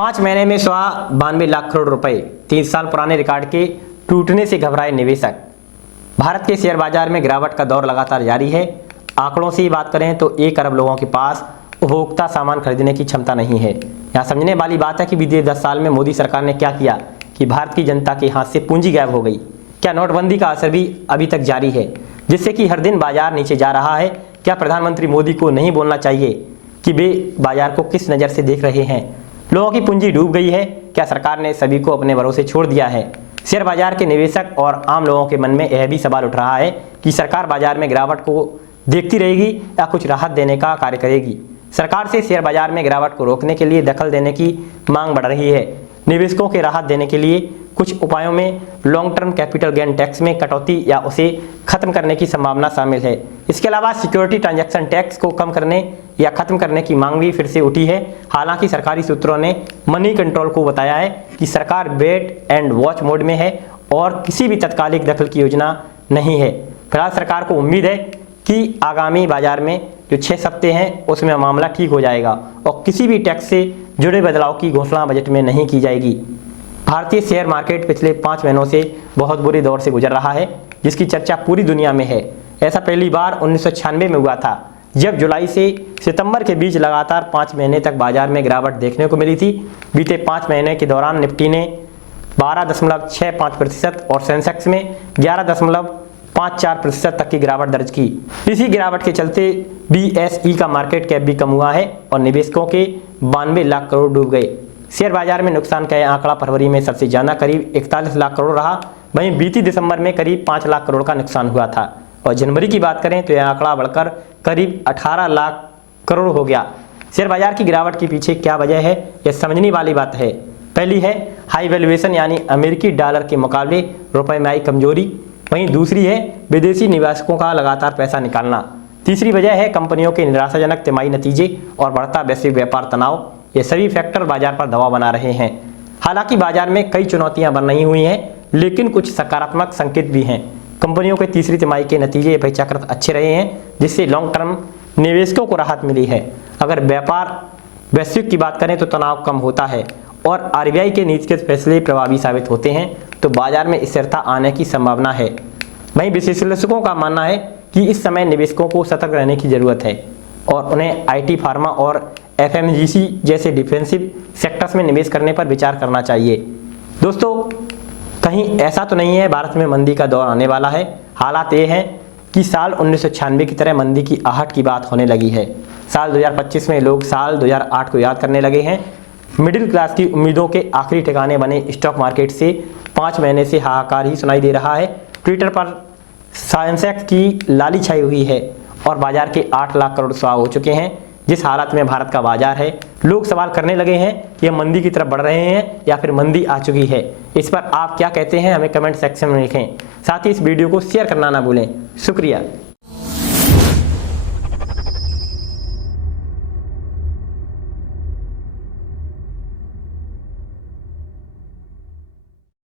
5 महीने में 92 करोड़ रुपए, 3 साल पुराने रिकॉर्ड के टूटने से घबराए निवेशक। भारत के शेयर बाजार में गिरावट का दौर लगातार जारी है। आंकड़ों से ही बात करें तो 1 अरब लोगों के पास उपभोक्ता सामान खरीदने की क्षमता नहीं है। यहाँ समझने वाली बात है कि बीते 10 साल में मोदी सरकार ने क्या किया कि भारत की जनता के हाथ से पूंजी गायब हो गई। क्या नोटबंदी का असर भी अभी तक जारी है, जिससे कि हर दिन बाजार नीचे जा रहा है? क्या प्रधानमंत्री मोदी को नहीं बोलना चाहिए कि वे बाजार को किस नज़र से देख रहे हैं? लोगों की पूंजी डूब गई है। क्या सरकार ने सभी को अपने भरोसे छोड़ दिया है? शेयर बाजार के निवेशक और आम लोगों के मन में यह भी सवाल उठ रहा है कि सरकार बाजार में गिरावट को देखती रहेगी या कुछ राहत देने का कार्य करेगी। सरकार से शेयर बाजार में गिरावट को रोकने के लिए दखल देने की मांग बढ़ रही है। निवेशकों के राहत देने के लिए कुछ उपायों में long term capital gain tax में कटौती या उसे खत्म करने की संभावना शामिल है। इसके अलावा सिक्योरिटी ट्रांजैक्शन टैक्स को कम करने या खत्म करने की मांग भी फिर से उठी है। हालांकि सरकारी सूत्रों ने मनी कंट्रोल को बताया है कि सरकार वेट एंड वॉच मोड में है और किसी भी तत्कालिक दखल की योजना नहीं है। फिलहाल सरकार को उम्मीद है कि आगामी बाजार में जो 6 हफ्ते हैं उसमें मामला ठीक हो जाएगा और किसी भी टैक्स से जुड़े बदलाव की घोषणा बजट में नहीं की जाएगी। भारतीय शेयर मार्केट पिछले 5 महीनों से बहुत बुरे दौर से गुजर रहा है, जिसकी चर्चा पूरी दुनिया में है। ऐसा पहली बार 1996 में हुआ था, जब जुलाई से सितंबर के बीच लगातार 5 महीने तक बाजार में गिरावट देखने को मिली थी। बीते 5 महीने के दौरान निफ्टी ने 12.65% और सेंसेक्स में 11.54% तक की गिरावट दर्ज की। इसी गिरावट के चलते BSE का मार्केट कैप भी कम हुआ है और निवेशकों के 92 लाख करोड़ डूब गए। शेयर बाजार में नुकसान का यह आंकड़ा फरवरी में सबसे ज्यादा करीब 41 लाख करोड़ रहा। वहीं बीती दिसंबर में करीब 5 लाख करोड़ का नुकसान हुआ था और जनवरी की बात करें तो यह आंकड़ा बढ़कर करीब 18 लाख करोड़ हो गया। शेयर बाजार की गिरावट के पीछे क्या वजह है, यह समझने वाली बात है। पहली है हाई वैल्यूएशन यानी अमेरिकी डॉलर के मुकाबले रुपए में आई कमजोरी। वहीं दूसरी है विदेशी निवेशकों का लगातार पैसा निकालना। तीसरी वजह है कंपनियों के निराशाजनक तिमाही नतीजे और बढ़ता वैश्विक व्यापार तनाव। ये सभी फैक्टर बाजार पर दबाव बना रहे हैं। हालांकि बाजार में कई चुनौतियां बन रही हुई हैं, लेकिन कुछ सकारात्मक संकेत भी हैं। कंपनियों के तीसरी तिमाही के नतीजे अपेक्षाकृत अच्छे रहे हैं, जिससे लॉन्ग टर्म निवेशकों को राहत मिली है। अगर व्यापार वैश्विक की बात करें तो तनाव कम होता है और RBI के नीतिगत फैसले प्रभावी साबित होते हैं तो बाजार में स्थिरता आने की संभावना है। वहीं विशेषज्ञों का मानना है कि इस समय निवेशकों को सतर्क रहने की जरूरत है और उन्हें IT, फार्मा और FMGC जैसे डिफेंसिव सेक्टर्स में निवेश करने पर विचार करना चाहिए। दोस्तों, कहीं ऐसा तो नहीं है भारत में मंदी का दौर आने वाला है। हालात ये हैं कि साल 1996 की तरह मंदी की आहट की बात होने लगी है। साल 2025 में लोग साल 2008 को याद करने लगे हैं। मिडिल क्लास की उम्मीदों के आखिरी ठिकाने बने स्टॉक मार्केट से 5 महीने से हाहाकार ही सुनाई दे रहा है। ट्विटर पर सेंसेक्स की लाली छाई हुई है और बाजार के 8 लाख करोड़ स्वाह हो चुके हैं। जिस हालत में भारत का बाजार है, लोग सवाल करने लगे हैं कि हम मंदी की तरफ बढ़ रहे हैं या फिर मंदी आ चुकी है। इस पर आप क्या कहते हैं, हमें कमेंट सेक्शन में लिखें। साथ ही इस वीडियो को शेयर करना ना भूलें। शुक्रिया।